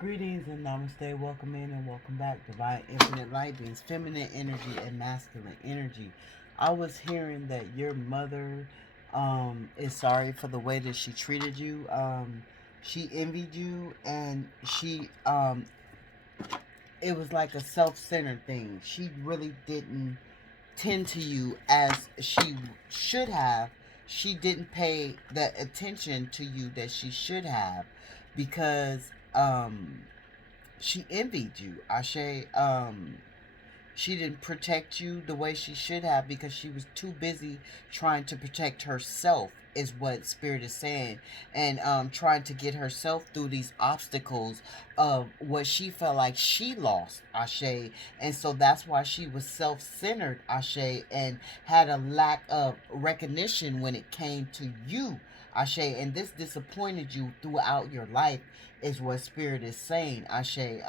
Greetings and namaste. Welcome in and welcome back. Divine Infinite Light Beings, feminine energy and masculine energy. I was hearing that your mother is sorry for the way that she treated you. She envied you, and it was like a self-centered thing. She really didn't tend to you as she should have. She didn't pay the attention to you that she should have, because she envied you, Ashe. She didn't protect you the way she should have because she was too busy trying to protect herself, is what Spirit is saying, and trying to get herself through these obstacles of what she felt like she lost, Ashe. And so that's why she was self-centered, Ashe, and had a lack of recognition when it came to you, Ashe. And this disappointed you throughout your life, is what Spirit is saying, Ashe.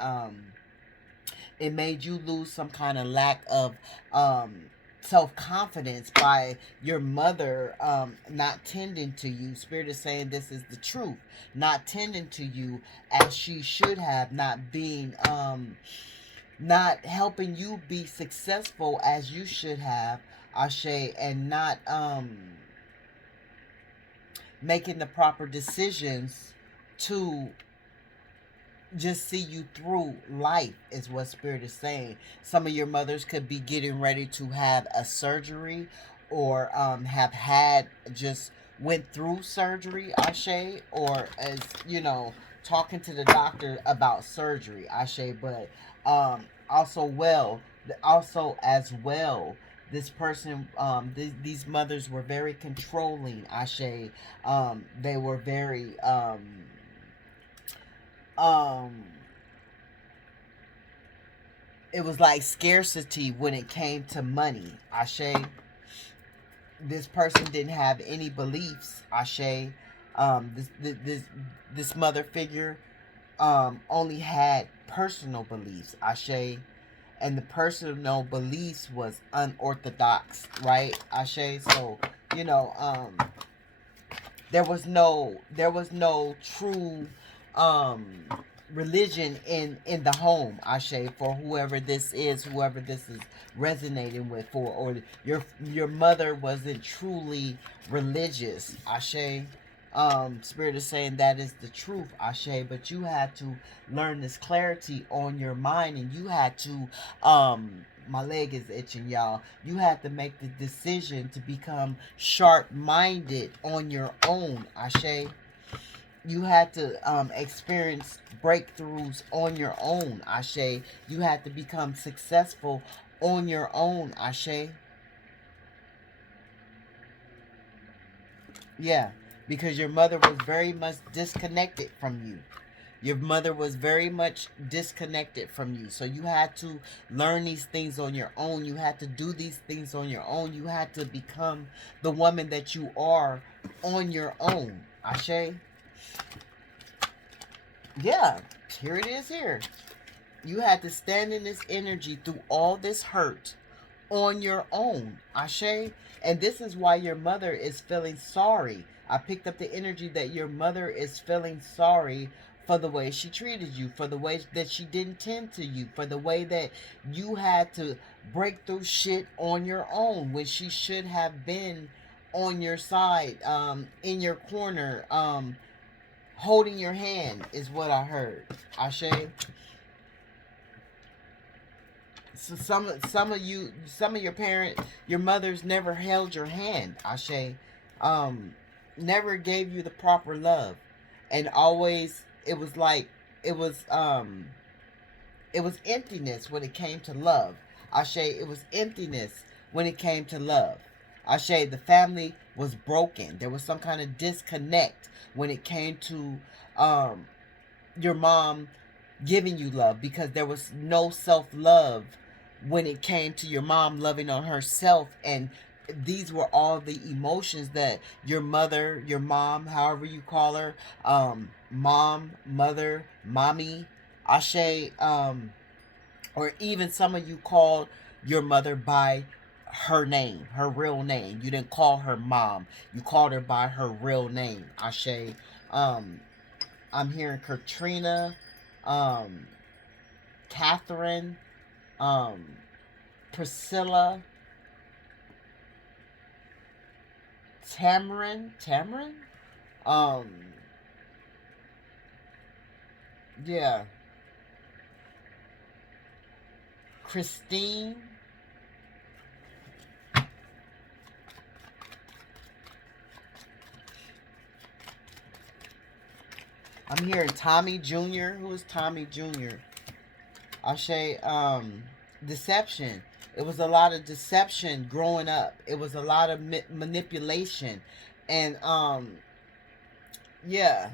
It made you lose some kind of lack of self-confidence by your mother not tending to you. Spirit is saying this is the truth. Not tending to you as she should have, not being not helping you be successful as you should have, Ashe, and not making the proper decisions to just see you through life, is what Spirit is saying. Some of your mothers could be getting ready to have a surgery, or have had, just went through surgery, Ashe, or, as you know, talking to the doctor about surgery, Ashe. But also as well, this person, these mothers were very controlling, Ashe. They were very um it was like scarcity when it came to money, Ashe. This person didn't have any beliefs, Ashe. This mother figure only had personal beliefs, Ashe. And the personal beliefs was unorthodox, right, Ashe? So, you know, there was no true um religion in the home, Ashe, for whoever this is resonating with, for, or your mother wasn't truly religious, Ashe. Spirit is saying that is the truth, Ashe. But you had to learn this clarity on your mind, and you had to my leg is itching, y'all. You had to make the decision to become sharp-minded on your own, Ashe. You had to experience breakthroughs on your own, Ashe. You had to become successful on your own, Ashe. Yeah, because your mother was very much disconnected from you. Your mother was very much disconnected from you. So you had to learn these things on your own. You had to do these things on your own. You had to become the woman that you are on your own, Ashe. Yeah, here it is here. You had to stand in this energy through all this hurt on your own, Ashe. And this is why your mother is feeling sorry. I picked up the energy that your mother is feeling sorry for the way she treated you, for the way that she didn't tend to you, for the way that you had to break through shit on your own when she should have been on your side, in your corner, holding your hand, is what I heard, Ashe. So some of your your mothers never held your hand, Ashe. Um, Never gave you the proper love, and always it was like it was um it was emptiness when it came to love, Ashe. It was emptiness when it came to love, Ashe. The family was broken. There was some kind of disconnect when it came to um your mom giving you love, because there was no self-love when it came to your mom loving on herself. And these were all the emotions that your mother, your mom, however you call her, mom, mother, mommy, Ashe, or even some of you called your mother by her name, her real name. You didn't call her mom, you called her by her real name, Ashe. um I'm hearing Katrina, Catherine, Priscilla, Tamarin, um, yeah, Christine, I'm hearing Tommy Jr. Who is Tommy Jr.? Ashe, deception. It was a lot of deception growing up. It was a lot of manipulation. And, yeah,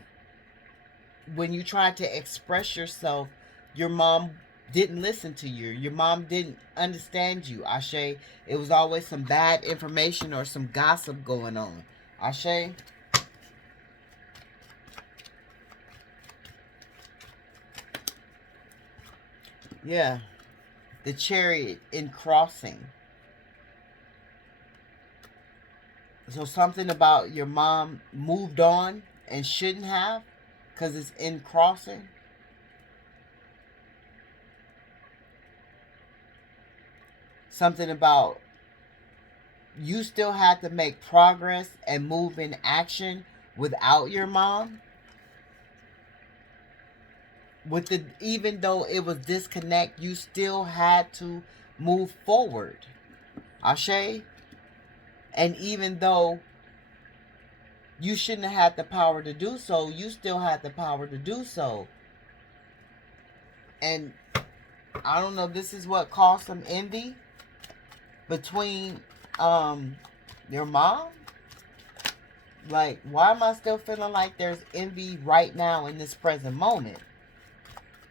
when you tried to express yourself, your mom didn't listen to you. Your mom didn't understand you. Ashe, it was always some bad information or some gossip going on. Ashe. Yeah. The Chariot in crossing. So something about your mom moved on and shouldn't have because it's in crossing. Something about you still had to make progress and move in action without your mom. With the, even though it was disconnect, you still had to move forward. Ashe. And even though you shouldn't have had the power to do so, you still had the power to do so. And I don't know, this is what caused some envy between your mom. Like, why am I still feeling like there's envy right now in this present moment?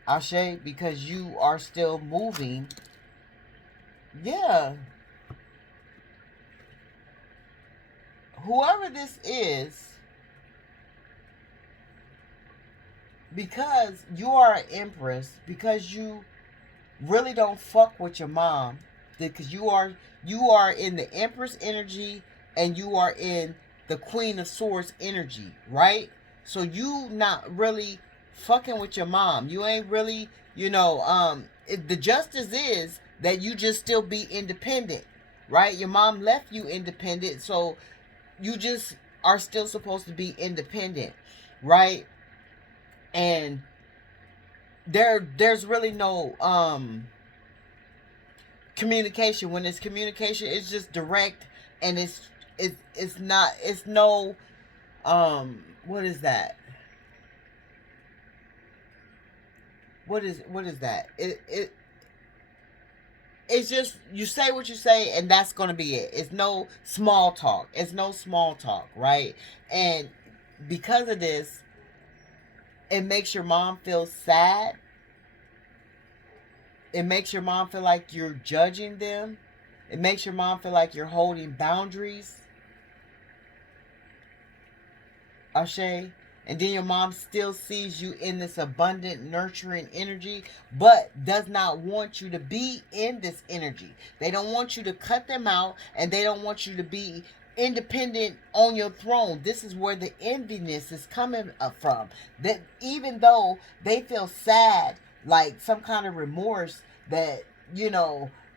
Ashe, because you are still moving. Yeah. Whoever this is, because you are an empress, because you really don't fuck with your mom, because you are in the empress energy and you are in the Queen of Swords energy, right? So you not really fucking with your mom. You ain't really, the justice is that you just still be independent, right? Your mom left you independent, so you just are still supposed to be independent, right? And there's really no communication. When it's communication, it's just direct, and it's not, it's no what is that? What is that? It's just you say what you say, and that's gonna be it. It's no small talk. It's no small talk, right? And because of this, it makes your mom feel sad. It makes your mom feel like you're judging them. It makes your mom feel like you're holding boundaries. Ashe. And then your mom still sees you in this abundant, nurturing energy, but does not want you to be in this energy. They don't want you to cut them out, and they don't want you to be independent on your throne. This is where the enviness is coming up from. That even though they feel sad, like some kind of remorse that,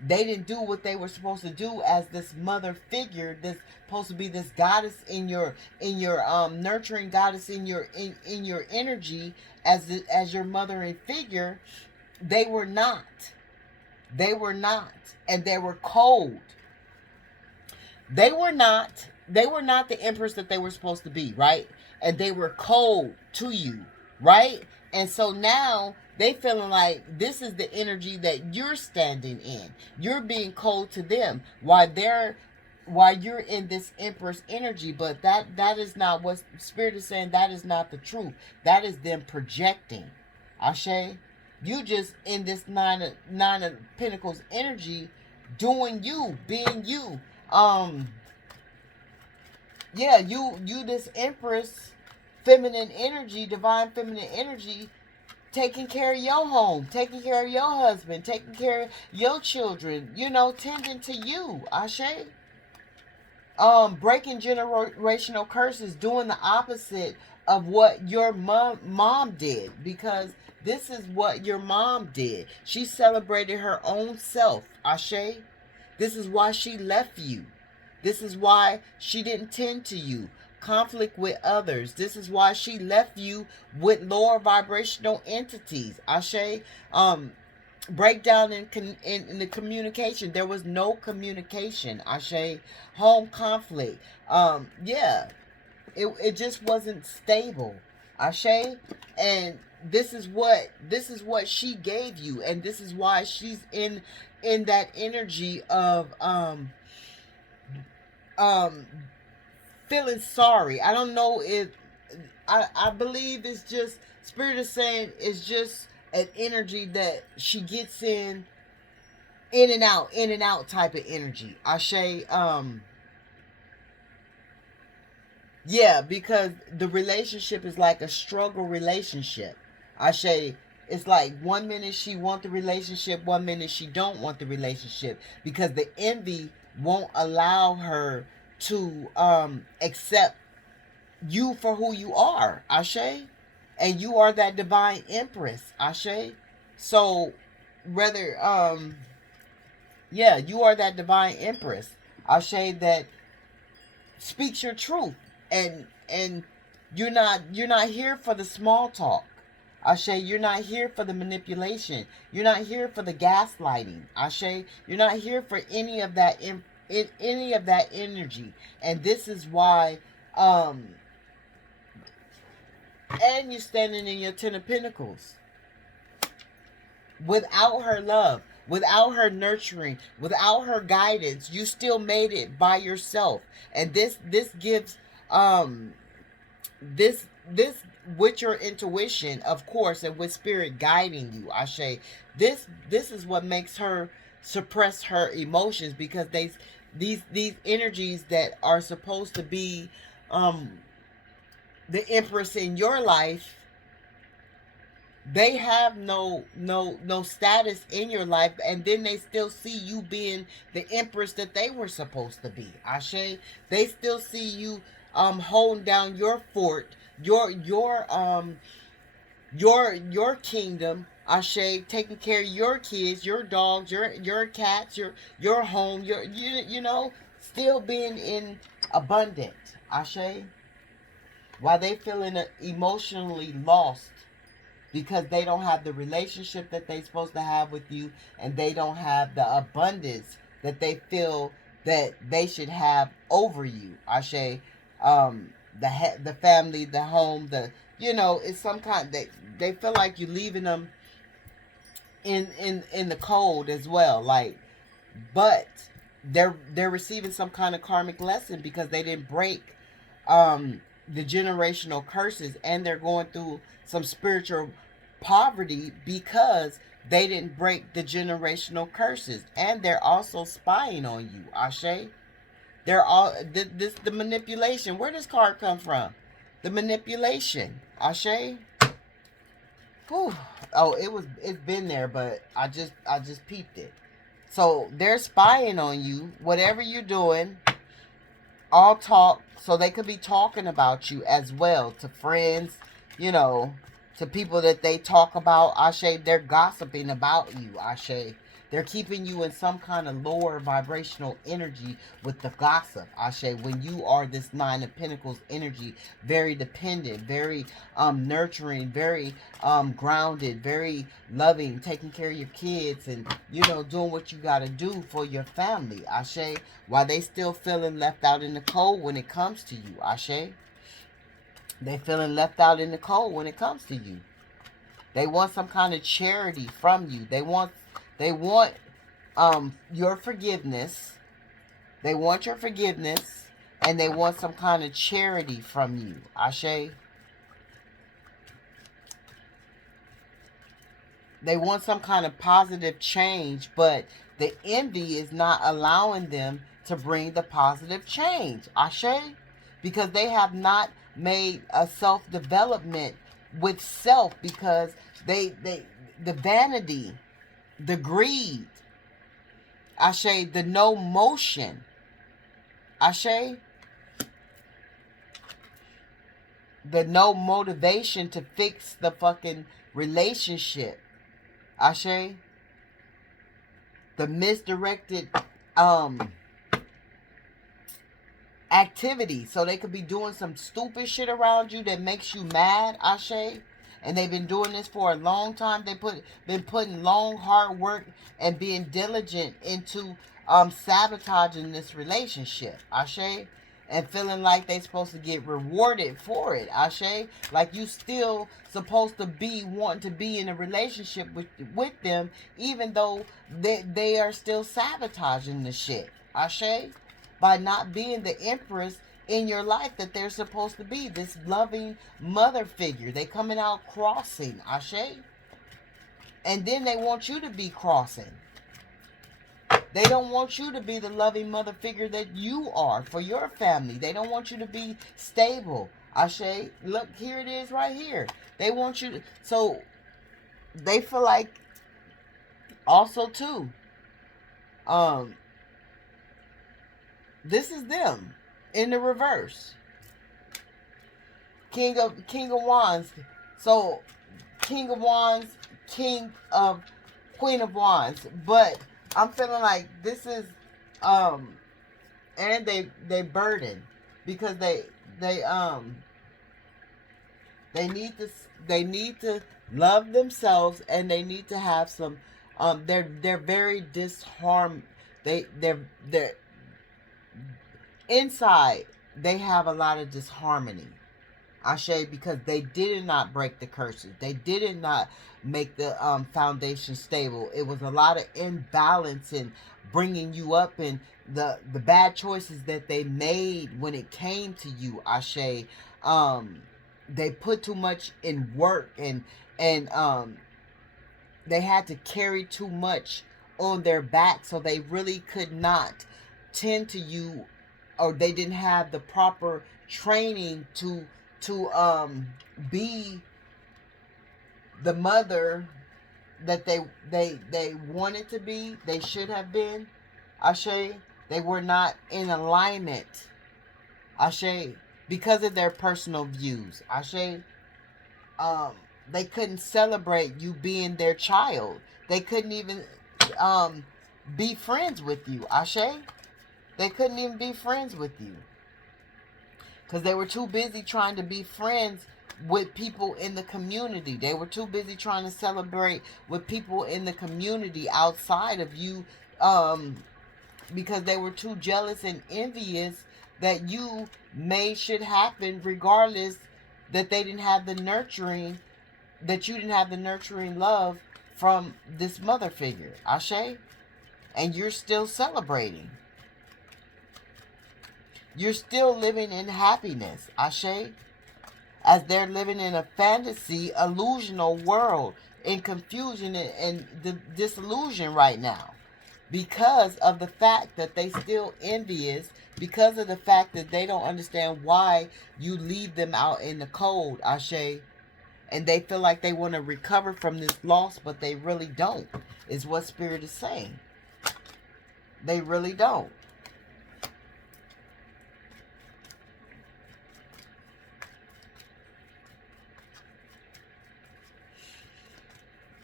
they didn't do what they were supposed to do as this mother figure, this supposed to be this goddess in your nurturing goddess in your energy as your mother and figure. They were not, and they were cold. They were not the empress that they were supposed to be, right? And they were cold to you, right? And so now they feeling like this is the energy that you're standing in. You're being cold to them while you're in this empress energy. But that is not what Spirit is saying. That is not the truth. That is them projecting. Ashe, you just in this nine of Pentacles energy, doing you, being you. Yeah, you this empress, feminine energy, divine feminine energy, taking care of your home, taking care of your husband, taking care of your children, tending to you. Ashe. Breaking generational curses, doing the opposite of what your mom did, because This is what your mom did. She celebrated her own self, Ashe. This is why she left you. This is why she didn't tend to you. Conflict with others. This is why she left you with lower vibrational entities. Ashe, breakdown in the communication. There was no communication. Ashe, home conflict. Yeah, it just wasn't stable. Ashe, and this is what she gave you, and this is why she's in that energy of um feeling sorry. I don't know if I believe it's just Spirit is saying it's just an energy that she gets in and out type of energy. Ashe, yeah, because the relationship is like a struggle relationship. Ashe, it's like 1 minute she want the relationship, 1 minute she don't want the relationship, because the envy won't allow her to accept you for who you are. Ashe, and you are that divine empress. Ashe, so whether yeah, you are that divine empress. Ashe, that speaks your truth, and you're not here for the small talk. Ashe, you're not here for the manipulation. You're not here for the gaslighting. Ashe, you're not here for any of that any of that energy. And this is why and you're standing in your 10 of Pentacles. Without her love, without her nurturing, without her guidance, you still made it by yourself. And this gives this with your intuition, of course, and with spirit guiding you, Ashe, this is what makes her suppress her emotions, because these energies that are supposed to be the empress in your life, they have no status in your life, and then they still see you being the empress that they were supposed to be. Ashe, they still see you holding down your fort, your kingdom. Ashe, taking care of your kids, your dogs, your cats, your home, you know, still being in abundant. Ashe, while they feeling emotionally lost, because they don't have the relationship that they're supposed to have with you, and they don't have the abundance that they feel that they should have over you. Ashe, the family, the home, it's some kind, they feel like you're leaving them in the cold as well, like, but they're receiving some kind of karmic lesson because they didn't break the generational curses, and they're going through some spiritual poverty because they didn't break the generational curses, and they're also spying on you. Ashe, they're all the manipulation. Where does card come from? The manipulation. Ashe. Whew. Oh, it's been there, but I just peeped it. So they're spying on you, whatever you're doing. All talk, so they could be talking about you as well to friends, to people that they talk about. Ashe, they're gossiping about you. Ashe, they're keeping you in some kind of lower vibrational energy with the gossip. Ashe, when you are this 9 of Pentacles energy, very dependent, very nurturing, very grounded, very loving, taking care of your kids, and doing what you got to do for your family. Ashe, while they still feeling left out in the cold when it comes to you. Ashe, they feeling left out in the cold when it comes to you. They want some kind of charity from you. They want your forgiveness. They want your forgiveness, and they want some kind of charity from you. Ashe. They want some kind of positive change, but the envy is not allowing them to bring the positive change. Ashe. Because they have not made a self-development with self, because the vanity, the greed, Ashe, the no motion, Ashe, the no motivation to fix the fucking relationship. Ashe. The misdirected um activity. So they could be doing some stupid shit around you that makes you mad, Ashe. And they've been doing this for a long time. Been putting long hard work and being diligent into sabotaging this relationship, Ashe. And feeling like they supposed to get rewarded for it, Ashe. Like you still supposed to be wanting to be in a relationship with them, even though they are still sabotaging the shit, Ashe, by not being the empress in your life that they're supposed to be. This loving mother figure. They coming out crossing, Ashe. And then they want you to be crossing. They don't want you to be the loving mother figure that you are for your family. They don't want you to be stable, Ashe. Look, here it is right here. They want you to... So, they feel like... Also, too... This is them in the reverse. King of Wands. So King of Wands, Queen of Wands. But I'm feeling like this is and they burden because they need to love themselves, and they need to have some they're very disharm they're inside, they have a lot of disharmony, Ashe, because they did not break the curses. They did not make the foundation stable. It was a lot of imbalance in bringing you up, and the bad choices that they made when it came to you, Ashe. They put too much in work, and they had to carry too much on their back, so they really could not tend to you, or they didn't have the proper training to be the mother that they wanted to be. They should have been, Ashe. They were not in alignment, Ashe, because of their personal views, Ashe. They couldn't celebrate you being their child. They couldn't even be friends with you, Ashe. They couldn't even be friends with you because they were too busy trying to be friends with people in the community. They were too busy trying to celebrate with people in the community outside of you, because they were too jealous and envious that you made shit happen, regardless that they didn't have the nurturing, that you didn't have the nurturing love from this mother figure, Ashe. And you're still celebrating. You're still living in happiness, Ashe, as they're living in a fantasy, illusional world, in confusion and disillusion right now, because of the fact that they still envious, because of the fact that they don't understand why you leave them out in the cold, Ashe, and they feel like they want to recover from this loss, but they really don't, is what Spirit is saying. They really don't.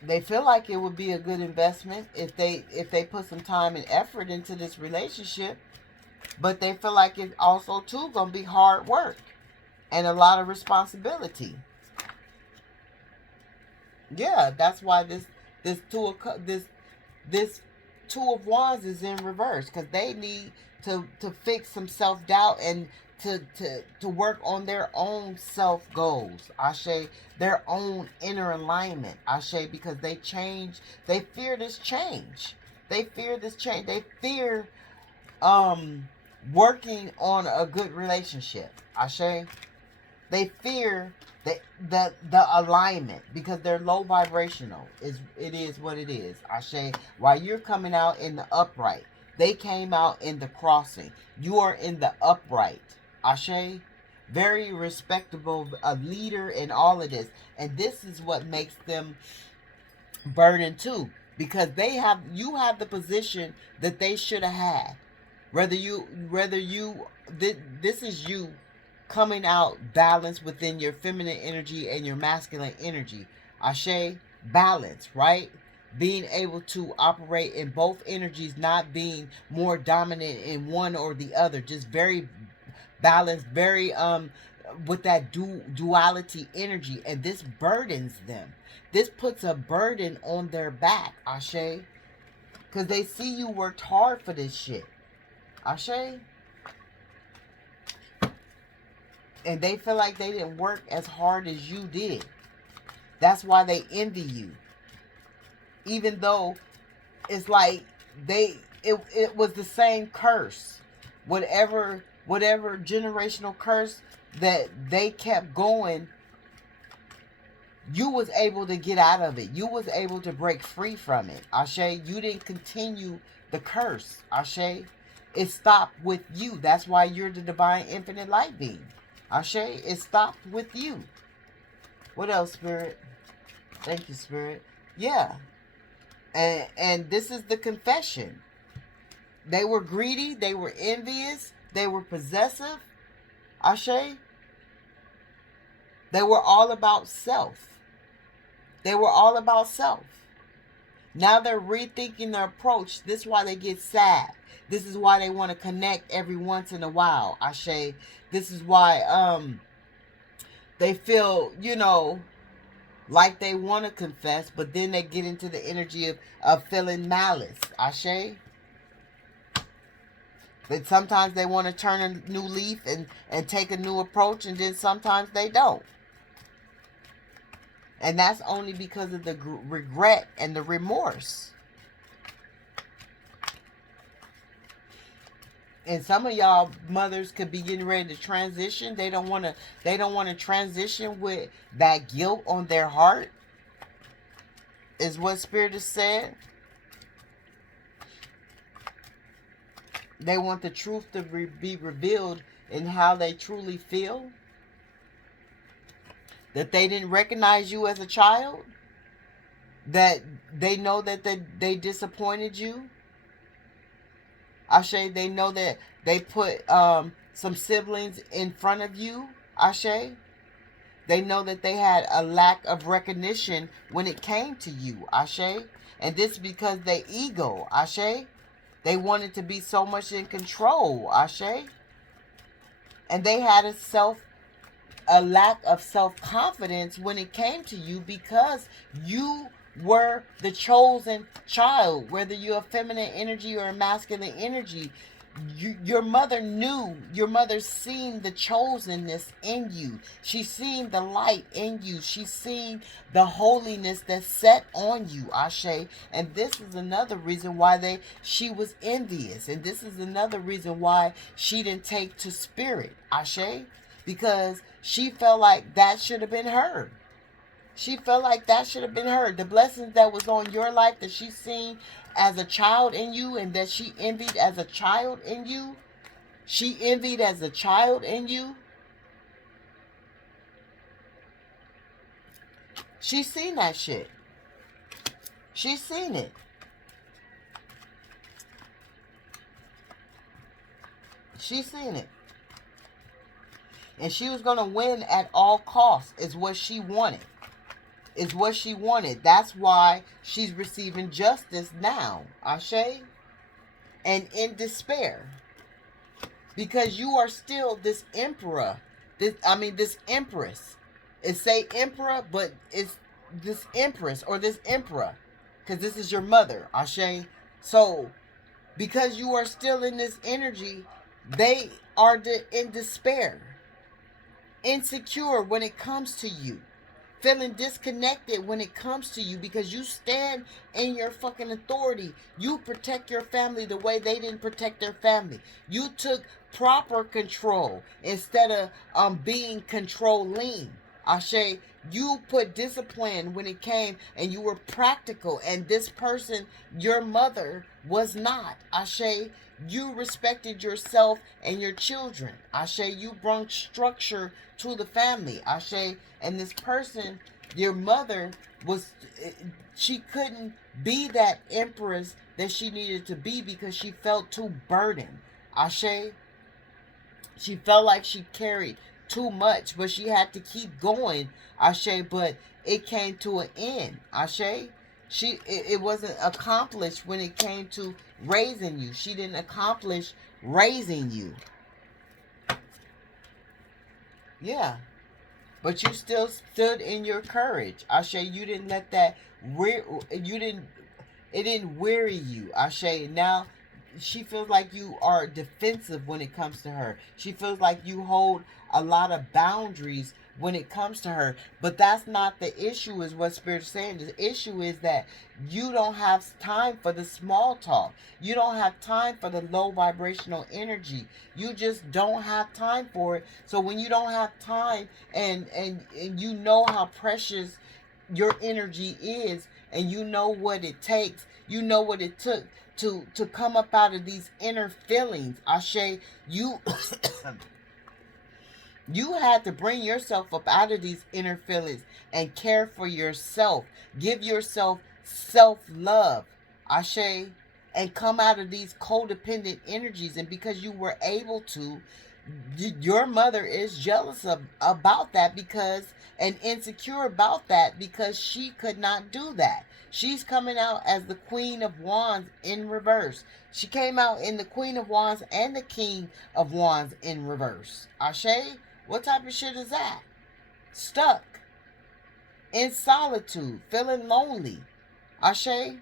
They feel like it would be a good investment if they put some time and effort into this relationship, but they feel like it's also too gonna be hard work and a lot of responsibility. Yeah, that's why this two of wands is in reverse, because they need to fix some self-doubt and to work on their own self goals, Ashe, their own inner alignment, Ashe, because they fear this change. They fear this change. They fear working on a good relationship, Ashe. They fear the alignment because they're low vibrational. It is what it is, Ashe. While you're coming out in the upright, they came out in the crossing. You are in the upright, Ashe. Very respectable, a leader in all of this. And this is what makes them burdened too, because you have the position that they should have had. This is you coming out balanced within your feminine energy and your masculine energy, Ashe, balance, right? Being able to operate in both energies, not being more dominant in one or the other, just very balanced, very with that duality energy, and this burdens them. This puts a burden on their back, Ashe, because they see you worked hard for this shit, Ashe, and they feel like they didn't work as hard as you did. That's why they envy you, even though it's like it was the same curse, whatever generational curse that they kept going, you was able to get out of it. You was able to break free from it, Ashe. You didn't continue the curse, Ashe. It stopped with you. That's why you're the divine infinite light being, Ashe. It stopped with you. What else, Spirit? Thank you, Spirit. Yeah. And this is the confession. They were greedy. They were envious. They were possessive, Ashe. They were all about self. They were all about self. Now they're rethinking their approach. This is why they get sad. This is why they want to connect every once in a while, Ashe. This is why they feel, like they want to confess, but then they get into the energy of feeling malice, Ashe. That sometimes they want to turn a new leaf and take a new approach, and then sometimes they don't. And that's only because of the regret and the remorse. And some of y'all mothers could be getting ready to transition. They don't want to transition with that guilt on their heart, is what Spirit has said. They want the truth to be revealed in how they truly feel. That they didn't recognize you as a child. That they know that they disappointed you. Ashe, they know that they put some siblings in front of you. Ashe. They know that they had a lack of recognition when it came to you. Ashe. And this because they ego. Ashe. They wanted to be so much in control. Ashe. And they had a lack of self-confidence when it came to you because you were the chosen child, whether you're a feminine energy or a masculine energy. Your mother knew, your mother seen the chosenness in you. She seen the light in you. She seen the holiness that's set on you, Ashe. And this is another reason why she was envious. And this is another reason why she didn't take to Spirit, Ashe. Because she felt like that should have been her. She felt like that should have been her. The blessings that was on your life that she seen as a child in you and that she envied as a child in you. She envied as a child in you. She seen that shit. She seen it. She seen it. And she was going to win at all costs is what she wanted. Is what she wanted. That's why she's receiving justice now, Ashe, and in despair, because you are still this emperor. This empress. It say emperor, but it's this empress or this emperor, because this is your mother, Ashe. So, because you are still in this energy, they are in despair, insecure when it comes to you. Feeling disconnected when it comes to you because you stand in your fucking authority. You protect your family the way they didn't protect their family. You took proper control instead of being controlling. Ashe, you put discipline when it came and you were practical. And this person, your mother, was not. Ashe, you respected yourself and your children. Ashe, you brought structure to the family. Ashe, and this person, your mother, she couldn't be that empress that she needed to be because she felt too burdened. Ashe, she felt like she carried too much, but she had to keep going. Ashe, but it came to an end. Ashe. It wasn't accomplished when it came to raising you. She didn't accomplish raising you. Yeah. But you still stood in your courage. Ashe, you didn't let that it didn't weary you. Ashe, now she feels like you are defensive when it comes to her. She feels like you hold a lot of boundaries when it comes to her. But that's not the issue, is what Spirit's saying. The issue is that you don't have time for the small talk. You don't have time for the low vibrational energy. You just don't have time for it. So when you don't have time and you know how precious your energy is, and you know what it takes, you know what it took to come up out of these inner feelings. Ashe, you you had to bring yourself up out of these inner feelings and care for yourself. Give yourself self-love. Ashe. And come out of these codependent energies. And because you were able to, your mother is jealous about that, because, and insecure about that, because she could not do that. She's coming out as the Queen of Wands in reverse. She came out in the Queen of Wands and the King of Wands in reverse. Ashe? What type of shit is that? Stuck. In solitude. Feeling lonely. Ashe?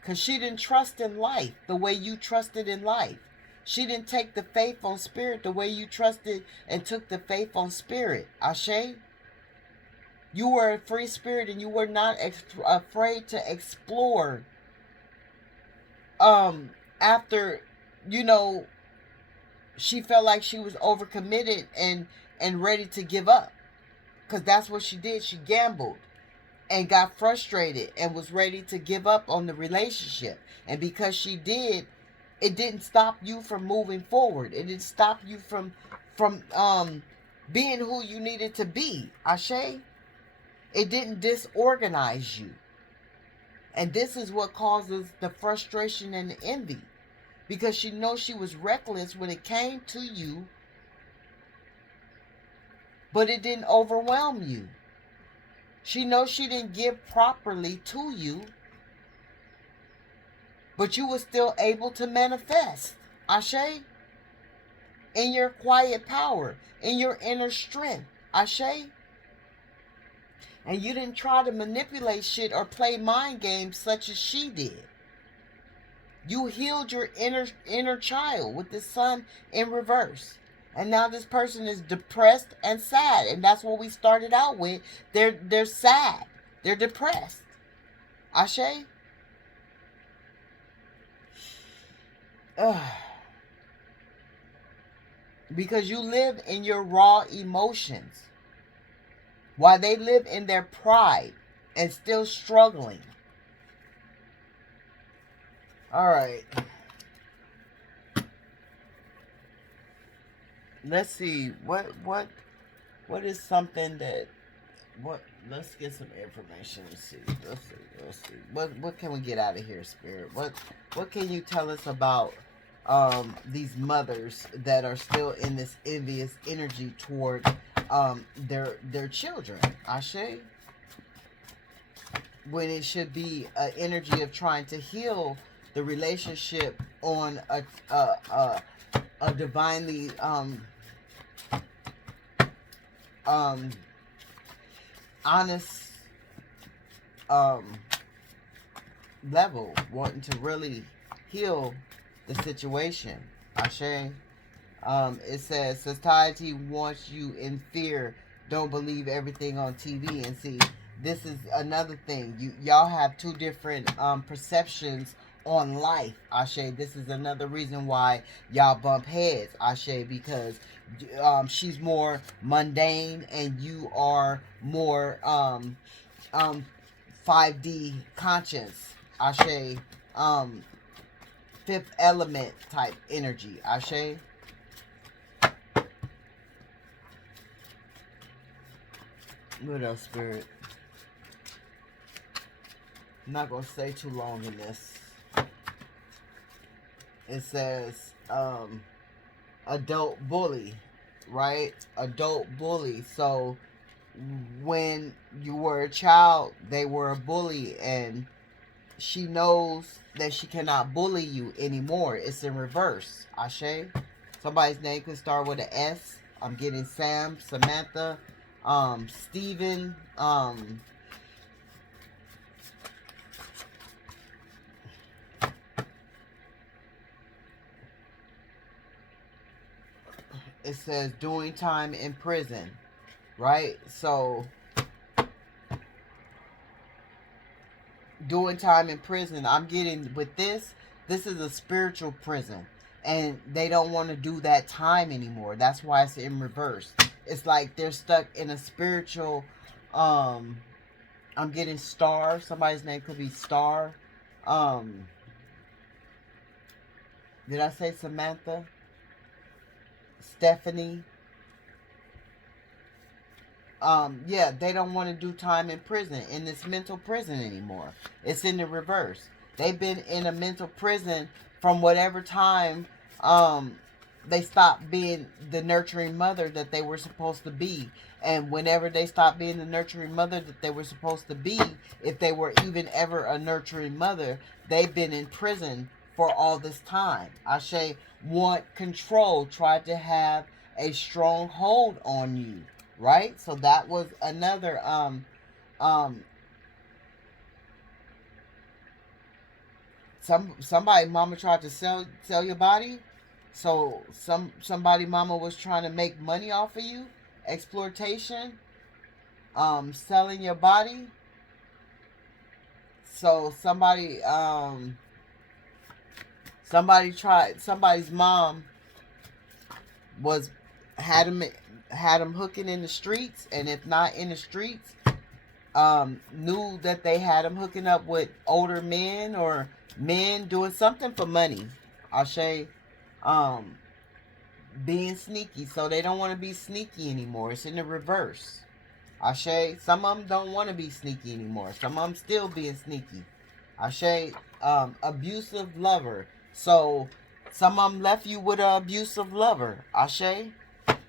Because she didn't trust in life the way you trusted in life. She didn't take the faith on Spirit the way you trusted and took the faith on Spirit. Ashe? You were a free spirit and you were not afraid to explore. After, she felt like she was overcommitted and ready to give up. Because that's what she did. She gambled and got frustrated and was ready to give up on the relationship. And because she did, it didn't stop you from moving forward. It didn't stop you from being who you needed to be. Ashe? It didn't disorganize you. And this is what causes the frustration and the envy. Because she knows she was reckless when it came to you, but it didn't overwhelm you. She knows she didn't give properly to you, but you were still able to manifest. Ashe? In your quiet power, in your inner strength. Ashe? And you didn't try to manipulate shit or play mind games such as she did. You healed your inner child with the sun in reverse. And now this person is depressed and sad. And that's what we started out with. They're sad. They're depressed. Ashe? Because you live in your raw emotions, while they live in their pride and still struggling. Alright. Let's see. What is something that let's get some information. Let's see. What can we get out of here, Spirit? What can you tell us about these mothers that are still in this envious energy toward their children? Ashe? When it should be an energy of trying to heal the relationship on a divinely honest level, wanting to really heal the situation. Ashe. It says society wants you in fear. Don't believe everything on TV. And see, this is another thing. Y'all have two different perceptions on life. Ashe. This is another reason why y'all bump heads. Ashe. Because she's more mundane and you are more 5D conscious. Ashe. Fifth element type energy. Ashe. What else, Spirit? I'm not going to stay too long in this. It says, adult bully, right? Adult bully. So when you were a child, they were a bully, and she knows that she cannot bully you anymore. It's in reverse. Ashe. Somebody's name could start with an S. I'm getting Sam, Samantha, Stephen, it says doing time in prison, right? So doing time in prison, I'm getting with this is a spiritual prison, and they don't want to do that time anymore. That's why it's in reverse. It's like they're stuck in a spiritual, I'm getting Star. Somebody's name could be Star. Did I say Samantha? Stephanie? Yeah, they don't want to do time in prison, in this mental prison anymore. It's in the reverse. They've been in a mental prison from whatever time they stopped being the nurturing mother that they were supposed to be. And whenever they stopped being the nurturing mother that they were supposed to be, if they were even ever a nurturing mother, they've been in prison for all this time. Ashe want control, tried to have a strong hold on you. Right? So that was another somebody mama tried to sell your body. So somebody mama was trying to make money off of you. Exploitation. Selling your body. So somebody's mom was had him hooking in the streets, and if not in the streets, knew that they had him hooking up with older men or men doing something for money. Ashe, being sneaky. So they don't want to be sneaky anymore. It's in the reverse. Ashe, some of them don't want to be sneaky anymore. Some of them still being sneaky. Ashe, abusive lover. So some of them left you with an abusive lover. Ashe.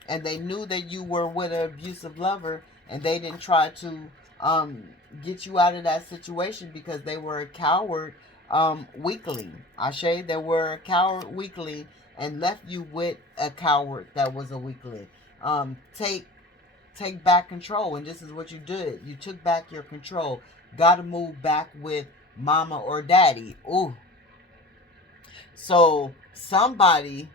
And they knew that you were with an abusive lover, and they didn't try to get you out of that situation because they were a coward weakling. Ashe, they were a coward weakling and left you with a coward that was a weakling. Take back control, and this is what you did. You took back your control. Got to move back with mama or daddy. Ooh. So somebody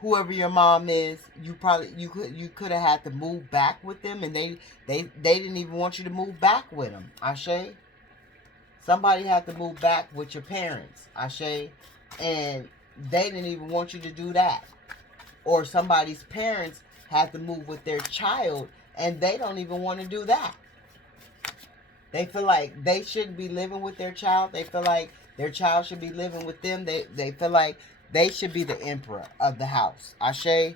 whoever your mom is, you could have had to move back with them, and they didn't even want you to move back with them. Ashe. Somebody had to move back with your parents. Ashe. And they didn't even want you to do that. Or somebody's parents had to move with their child, and they don't even want to do that. They feel like they shouldn't be living with their child. They feel like their child should be living with them. They feel like they should be the emperor of the house. Ashe,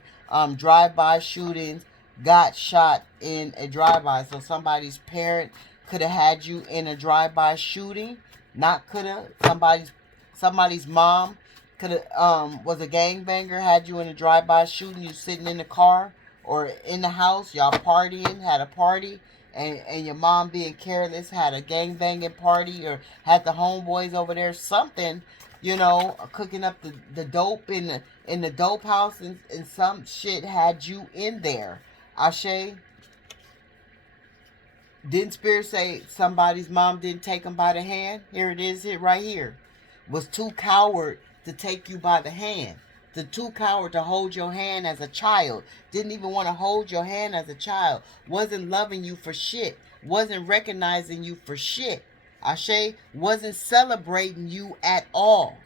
drive-by shootings, got shot in a drive-by. So somebody's parent could have had you in a drive-by shooting. Not could have. Somebody's mom could have was a gangbanger, had you in a drive-by shooting. You sitting in the car or in the house, y'all partying, had a party. And your mom being careless, had a gangbanging party, or had the homeboys over there, something, cooking up the dope in the dope house, and some shit had you in there. Ashe, didn't Spirit say somebody's mom didn't take him by the hand? Here it is, right here. Was too coward to take you by the hand. The too coward to hold your hand as a child. Didn't even want to hold your hand as a child. Wasn't loving you for shit. Wasn't recognizing you for shit. Ashe, wasn't celebrating you at all.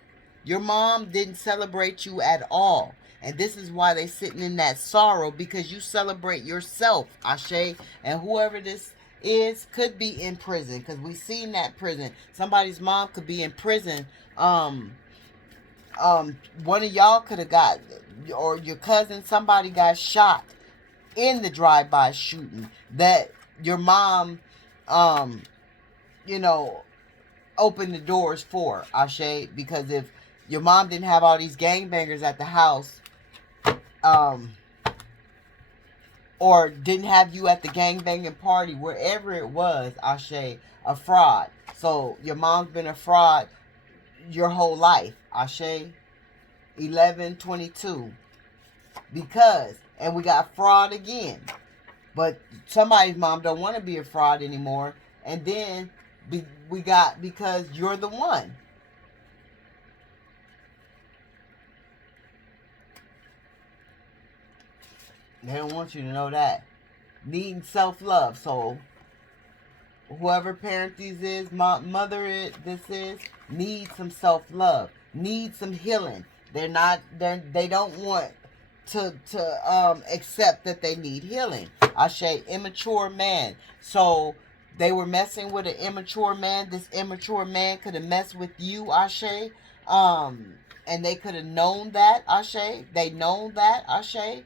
Your mom didn't celebrate you at all. And this is why they sitting in that sorrow, because you celebrate yourself. Ashe, and whoever this is could be in prison, because we seen that prison. Somebody's mom could be in prison. One of y'all could have got, or your cousin, somebody got shot in the drive-by shooting that your mom, open the doors for, Ashe. Because if your mom didn't have all these gangbangers at the house, um, or didn't have you at the gangbanging party, wherever it was, Ashe, a fraud. So your mom's been a fraud your whole life, Ashe. 11:22. Because, and we got fraud again. But somebody's mom don't want to be a fraud anymore. And then we got because you're the one. They don't want you to know that. Needing self-love. So whoever parent these is, mother this is, need some self-love. Need some healing. They don't want to accept that they need healing. I say immature man. So they were messing with an immature man. This immature man could have messed with you, Ashe. And they could have known that, Ashe. They known that, Ashe.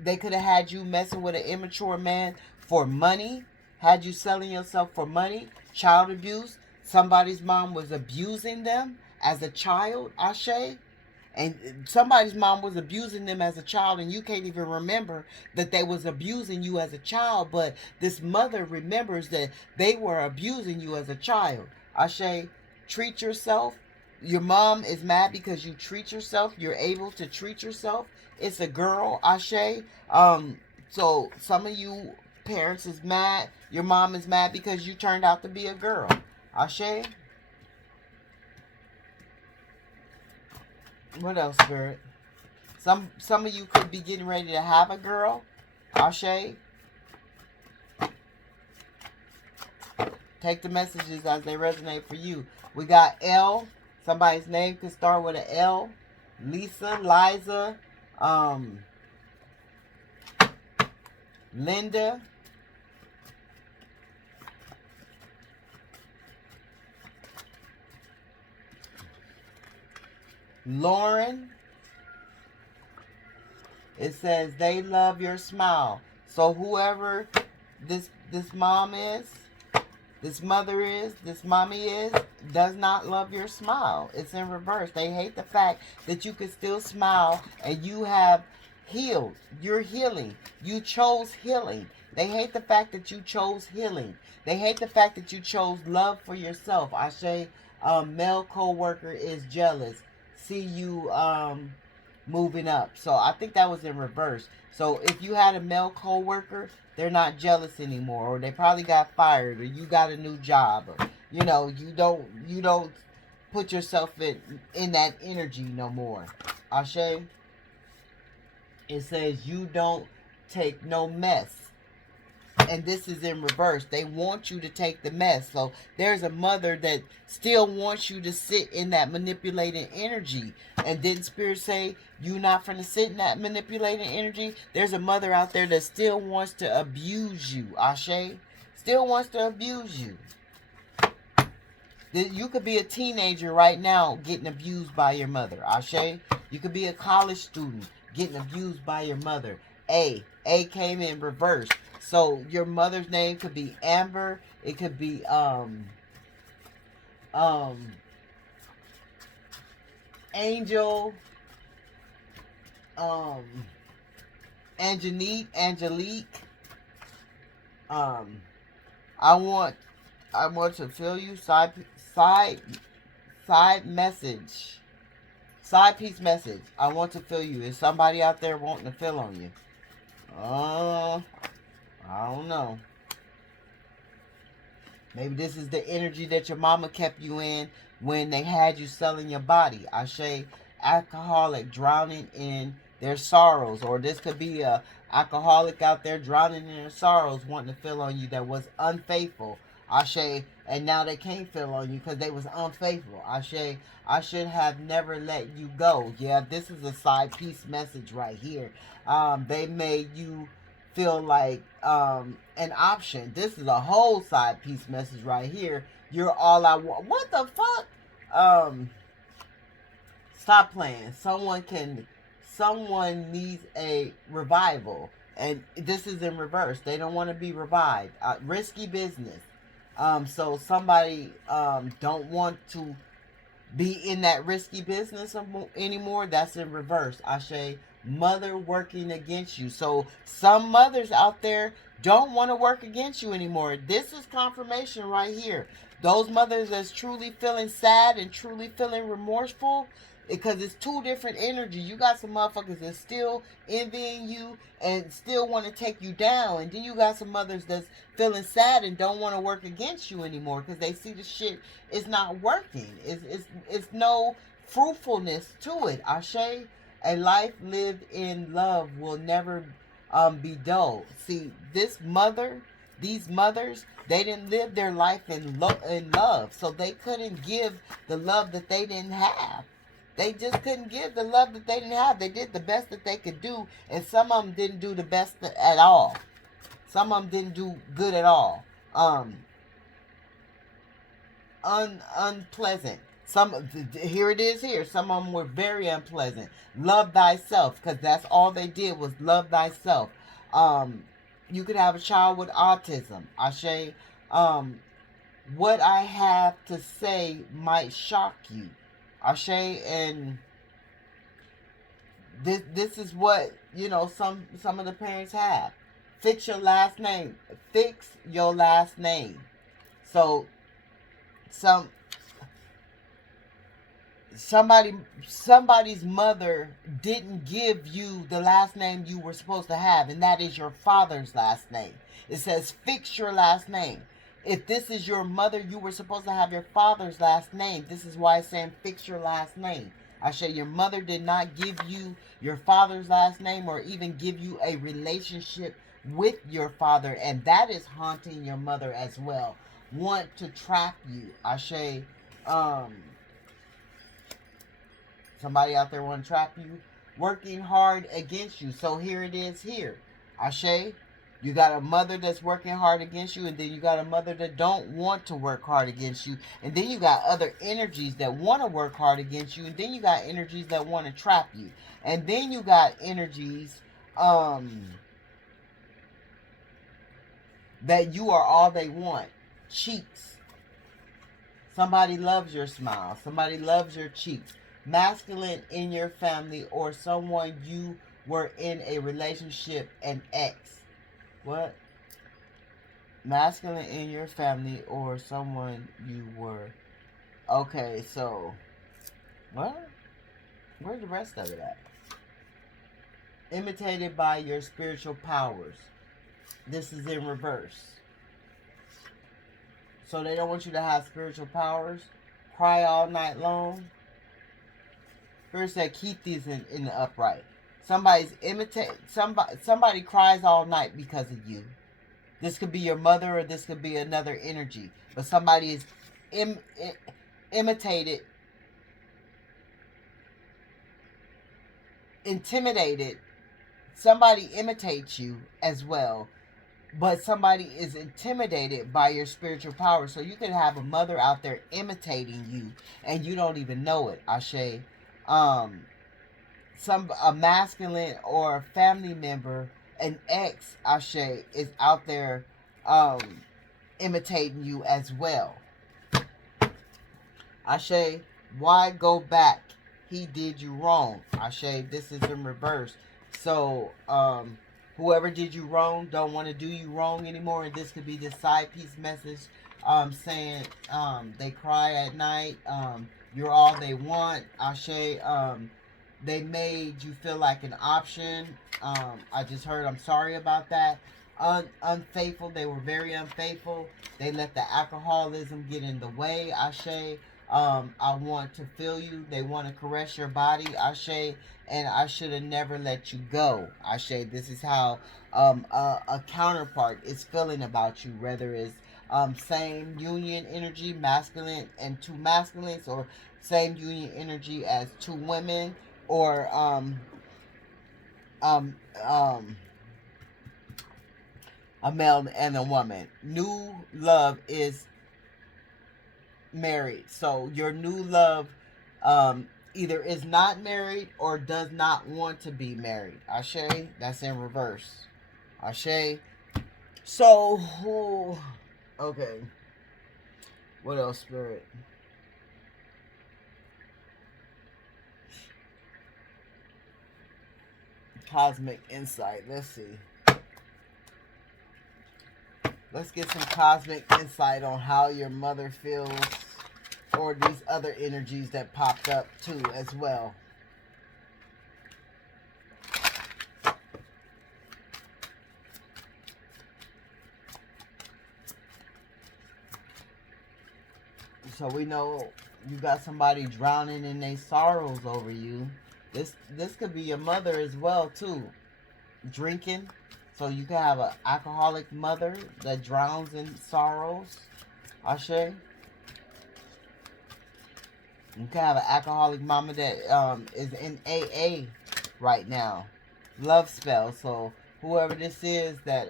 They could have had you messing with an immature man for money. Had you selling yourself for money. Child abuse. Somebody's mom was abusing them as a child, Ashe. And somebody's mom was abusing them as a child, and you can't even remember that they was abusing you as a child, but this mother remembers that they were abusing you as a child. Ashe, treat yourself. Your mom is mad because you treat yourself. You're able to treat yourself. It's a girl, Ashe. So some of you parents is mad. Your mom is mad because you turned out to be a girl. Ashe. What else, Spirit? Some of you could be getting ready to have a girl. Ashe. Take the messages as they resonate for you. We got L. Somebody's name could start with an L. Lisa, Liza, Linda. Lauren. It says they love your smile. So whoever this mom is, this mother is, this mommy is, does not love your smile. It's in reverse. They hate the fact that you can still smile and you have healed. You're healing. You chose healing. They hate the fact that you chose healing. They hate the fact that you chose love for yourself. I say male co-worker is jealous. See you moving up. So I think that was in reverse. So if you had a male co-worker, they're not jealous anymore, or they probably got fired, or you got a new job, or you don't put yourself in that energy no more. Ashe. It says you don't take no mess. And this is in reverse. They want you to take the mess. So there's a mother that still wants you to sit in that manipulating energy. And didn't Spirit say you not finna sit in that manipulating energy? There's a mother out there that still wants to abuse you, Ashe. Still wants to abuse you. You could be a teenager right now getting abused by your mother, Ashe. You could be a college student getting abused by your mother. A came in reverse. So your mother's name could be Amber. It could be Angel, Angelique. I want to feel you. Side message. Side piece message. I want to feel you. Is somebody out there wanting to feel on you? I don't know. Maybe this is the energy that your mama kept you in when they had you selling your body. I say alcoholic drowning in their sorrows. Or this could be a alcoholic out there drowning in their sorrows wanting to feel on you that was unfaithful. I say, and now they can't feel on you because they was unfaithful. I say, I should have never let you go. Yeah, this is a side piece message right here. They made you feel like an option. This is a whole side piece message right here. You're all I want. What the fuck? Stop playing. Someone needs a revival. And this is in reverse. They don't want to be revived. Risky business. So somebody don't want to be in that risky business anymore. That's in reverse. Ashe, mother working against you. So some mothers out there don't want to work against you anymore. This is confirmation right here. Those mothers that's truly feeling sad and truly feeling remorseful, because it's two different energies. You got some motherfuckers that still envying you and still want to take you down, and then you got some mothers that's feeling sad and don't want to work against you anymore because they see the shit is not working. It's no fruitfulness to it. Ashe, a life lived in love will never be dull. See, these mothers, they didn't live their life in love, so they couldn't give the love that they didn't have. They just couldn't give the love that they didn't have. They did the best that they could do, and some of them didn't do the best at all. Some of them didn't do good at all. Unpleasant. Here it is here. Some of them were very unpleasant. Love thyself, because that's all they did was love thyself. You could have a child with autism. Ashe, what I have to say might shock you. Ashe, and this is what, you know, some of the parents have. Fix your last name. Fix your last name. So somebody's mother didn't give you the last name you were supposed to have, and that is your father's last name. It says fix your last name. If this is your mother, you were supposed to have your father's last name. This is why it's saying fix your last name. I say your mother did not give you your father's last name or even give you a relationship with your father, and that is haunting your mother as well. Want to trap you. I say, somebody out there want to trap you, working hard against you. So here it is here. Ashe, you got a mother that's working hard against you, and then you got a mother that don't want to work hard against you, and then you got other energies that want to work hard against you, and then you got energies that want to trap you, and then you got energies that you are all they want. Cheeks. Somebody loves your smile. Somebody loves your cheeks. Masculine in your family or someone you were in a relationship, an ex. What? Masculine in your family or someone you were. Okay, so what? Where's the rest of it at? Imitated by your spiritual powers. This is in reverse. So they don't want you to have spiritual powers. Cry all night long. Spirit said keep these in the upright. Somebody cries all night because of you. This could be your mother or this could be another energy. But somebody is intimidated, somebody imitates you as well, but somebody is intimidated by your spiritual power. So you could have a mother out there imitating you and you don't even know it. Ashe, a masculine or a family member, an ex, Ashe, is out there imitating you as well. Ashe, why go back? He did you wrong. Ashe, this is in reverse. So, whoever did you wrong don't want to do you wrong anymore. And this could be the side piece message saying they cry at night. You're all they want. Ashe, they made you feel like an option. I just heard, I'm sorry about that. Unfaithful. They were very unfaithful. They let the alcoholism get in the way. Ashe. I want to feel you. They want to caress your body. Ashe. And I should have never let you go. Ashe. This is how a counterpart is feeling about you. Whether it's same union energy, masculine and two masculines, or same union energy as two women, or a male and a woman. New love is married. So your new love either is not married or does not want to be married. Ashe, that's in reverse. Ashe. So, okay. What else, Spirit? Cosmic insight. Let's see. Let's get some cosmic insight on how your mother feels, or these other energies that popped up too as well. So we know you got somebody drowning in their sorrows over you. This could be your mother as well too. Drinking. So you can have an alcoholic mother that drowns in sorrows. Ashe. You can have an alcoholic mama that is in AA right now. Love spell. So whoever this is that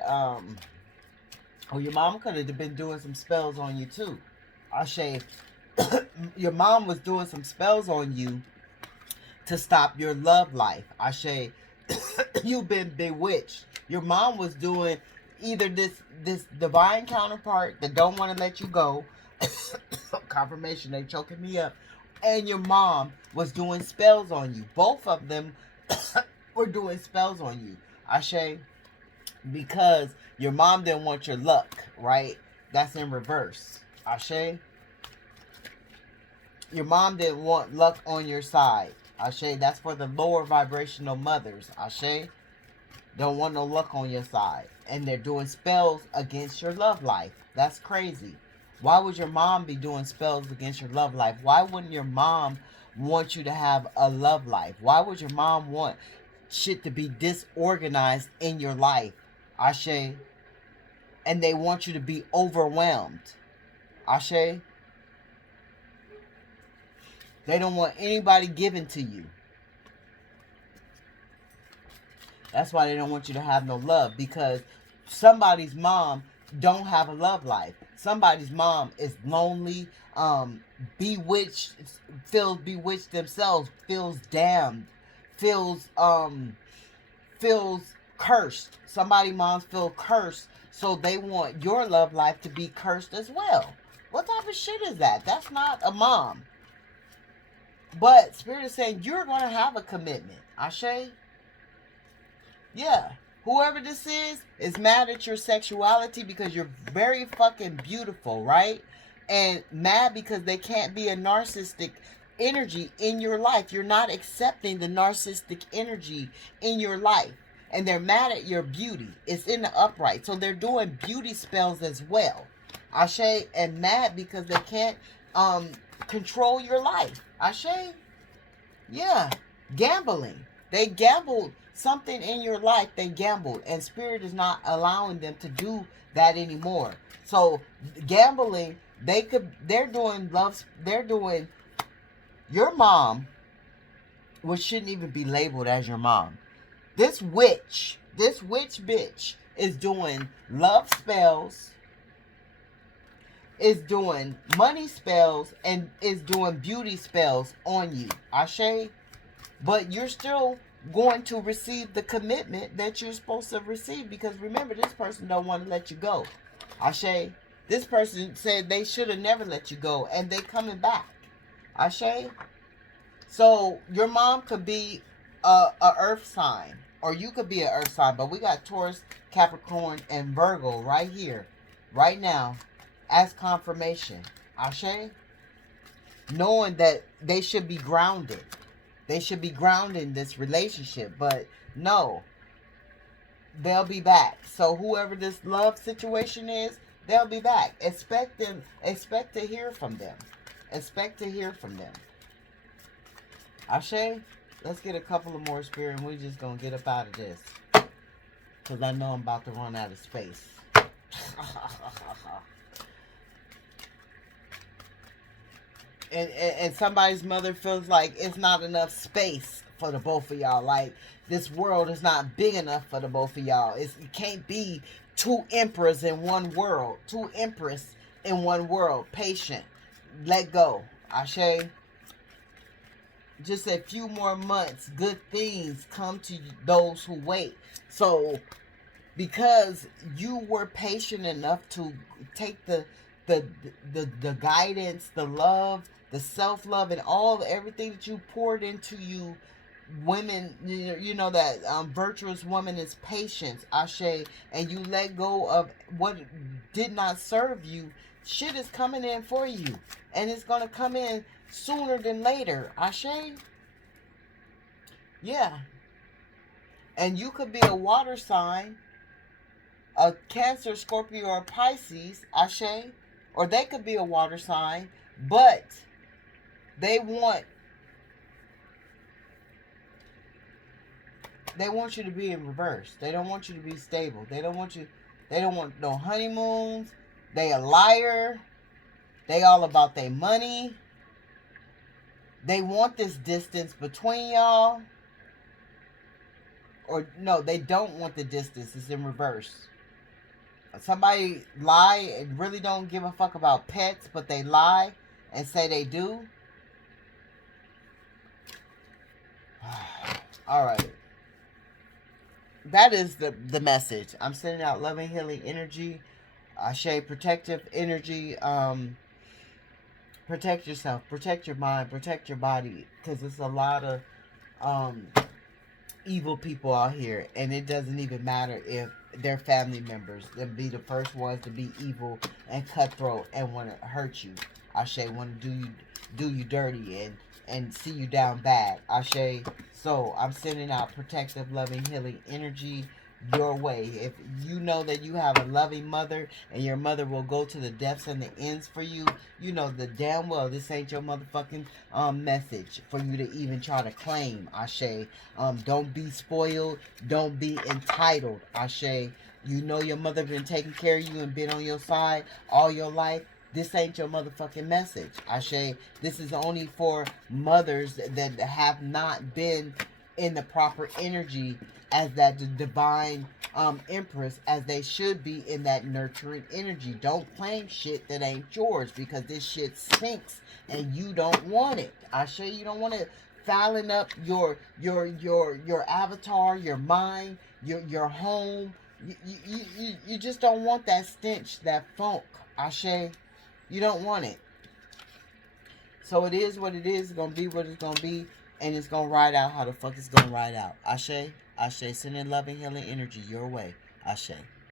or your mom could have been doing some spells on you too. Ashe. Your mom was doing some spells on you to stop your love life. Ashe. You've been bewitched. Your mom was doing either this divine counterpart that don't want to let you go. Confirmation, they choking me up. And your mom was doing spells on you. Both of them were doing spells on you. Ashe. Because your mom didn't want your luck, right? That's in reverse. Ashe. Your mom didn't want luck on your side. Ashe. That's for the lower vibrational mothers. Ashe. Don't want no luck on your side. And they're doing spells against your love life. That's crazy. Why would your mom be doing spells against your love life? Why wouldn't your mom want you to have a love life? Why would your mom want shit to be disorganized in your life? Ashe. And they want you to be overwhelmed. Ashe. They don't want anybody given to you. That's why they don't want you to have no love, because somebody's mom don't have a love life. Somebody's mom is lonely, bewitched, feels bewitched themselves, feels damned, feels cursed. Somebody's moms feel cursed, so they want your love life to be cursed as well. What type of shit is that? That's not a mom. But Spirit is saying you're going to have a commitment. Ashe? Yeah. Whoever this is mad at your sexuality because you're very fucking beautiful, right? And mad because they can't be a narcissistic energy in your life. You're not accepting the narcissistic energy in your life. And they're mad at your beauty. It's in the upright. So they're doing beauty spells as well. Ashe, and mad because they can't control your life. Ashe? Yeah. Gambling. They gambled something in your life. They gambled. And Spirit is not allowing them to do that anymore. So gambling, they're doing your mom, which shouldn't even be labeled as your mom. This witch bitch is doing love spells, is doing money spells, and is doing beauty spells on you. Ashe? But you're still going to receive the commitment that you're supposed to receive, because remember, this person don't want to let you go. Ashe? This person said they should have never let you go, and they coming back. Ashe? So your mom could be a earth sign, or you could be an earth sign, but we got Taurus, Capricorn, and Virgo right here, right now, as confirmation. Ashe? Knowing that they should be grounded. They should be grounded in this relationship, but no, they'll be back. So whoever this love situation is, they'll be back. Expect to hear from them. Expect to hear from them. Ashe? Let's get a couple of more, Spirit, and we're just going to get up out of this, because I know I'm about to run out of space. And somebody's mother feels like it's not enough space for the both of y'all. Like, this world is not big enough for the both of y'all. It can't be two emperors in one world. Two empress in one world. Patient. Let go. Ashe? Just a few more months, good things come to those who wait. So, because you were patient enough to take the the guidance, the love, the self-love, and everything that you poured into you women, you know that virtuous woman is patience, Ashe, and you let go of what did not serve you. Shit is coming in for you, and it's gonna come in sooner than later, Ashe. Yeah, and you could be a water sign, a Cancer, Scorpio, or Pisces, Ashe, or they could be a water sign, but they want you to be in reverse. They don't want you to be stable. They don't want you. They don't want no honeymoons. They a liar. They all about their money. They want this distance between y'all. Or no, they don't want the distance. It's in reverse. Somebody lie and really don't give a fuck about pets, but they lie and say they do. All right. That is the message. I'm sending out loving, healing energy. Ashe, protective energy. Protect yourself. Protect your mind. Protect your body. Because there's a lot of evil people out here. And it doesn't even matter if they're family members. They'll be the first ones to be evil and cutthroat and want to hurt you. Ashe, want to do you dirty and see you down bad. Ashe. So I'm sending out protective, loving, healing energy your way. If you know that you have a loving mother and your mother will go to the depths and the ends for you, you know the damn well this ain't your motherfucking message for you to even try to claim. Ashe. Don't be spoiled. Don't be entitled. Ashe. You know your mother been taking care of you and been on your side all your life. This ain't your motherfucking message. Ashe, this is only for mothers that have not been in the proper energy as that divine empress, as they should be in that nurturing energy. Don't claim shit that ain't yours, because this shit stinks and you don't want it. Ashe, you don't want it fouling up your avatar, your mind, your home. You just don't want that stench, that funk. Ashe. You don't want it. So it is what it is. It's going to be what it's going to be. And it's going to ride out how the fuck it's going to ride out. Ashe. Ashe. Sending loving, healing energy your way. Ashe.